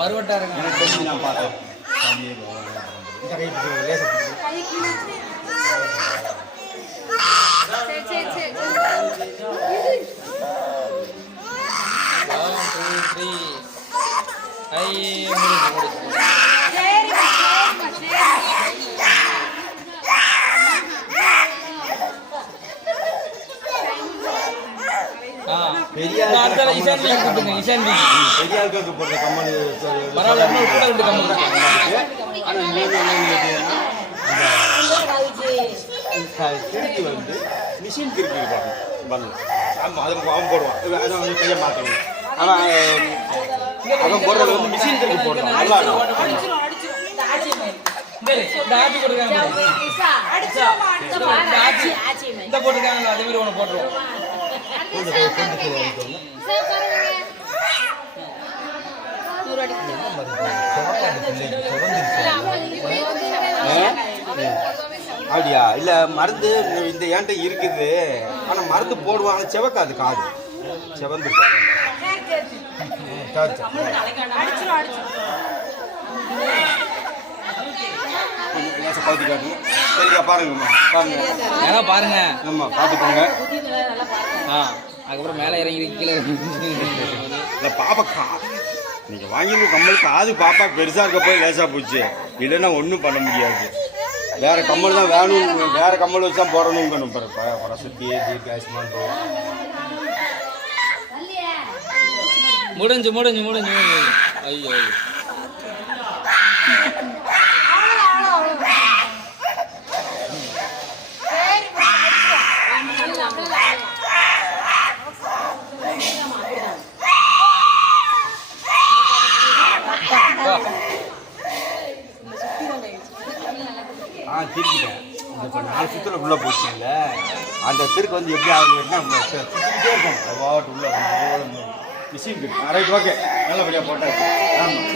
பருவட்டா இருக்கு. எனக்கு தெரிஞ்சு நான் பார்த்தேன். பெரிய ஆளுக்கு போடுற கம்மல் திருப்பி வந்து மிஷின் திருப்பி வரணும். ஆமாம் அது அவன் போடுவான். அவன் கையை மாற்றணும். அவன் போடுறது வந்து மிஷின் திருப்பி போடுவான். நல்லா இந்த போட்டுருக்காங்க அதே மாதிரி ஒன்று போட்டுருவோம். அப்படியா? இல்லை மருந்து இந்த ஏன்ட்ட இருக்குது. ஆனால் மருந்து போடுவாங்க செவக்காது, காது செவந்து பார்த்துக்காங்க. சரியா பாருங்கம்மா, பாருங்க பாருங்க. ஆமா பார்த்துக்கோங்க. அதுக்கப்புறம் மேலே இறங்கி கீழே இல்லை பாப்பா நீங்கள் வாங்கியிருக்க கம்மல் காது பாப்பா பெருசாக இருக்க போய் லேசாக போச்சு. இல்லைன்னா ஒன்றும் பண்ண முடியாது. வேற கம்மல் தான் வேணும். வேற கம்மல் வச்சு தான் போடணுங்கணும். சுற்றி கேஸ்மான் முடிஞ்சு முடிஞ்சு முடிஞ்சு ஐயோ திருக்கிட்டேன். இப்போ 4 சுற்றுல உள்ளே போச்சுல்ல, அந்த திருக்கு வந்து எப்படி ஆகுதுன்னா சுற்றிக்கிட்டே இருக்கும். வாட்டு உள்ள மிஷின் இருக்கு. ரைட், ஓகே, நல்லபடியாக போட்டாச்சு. ஆமாம்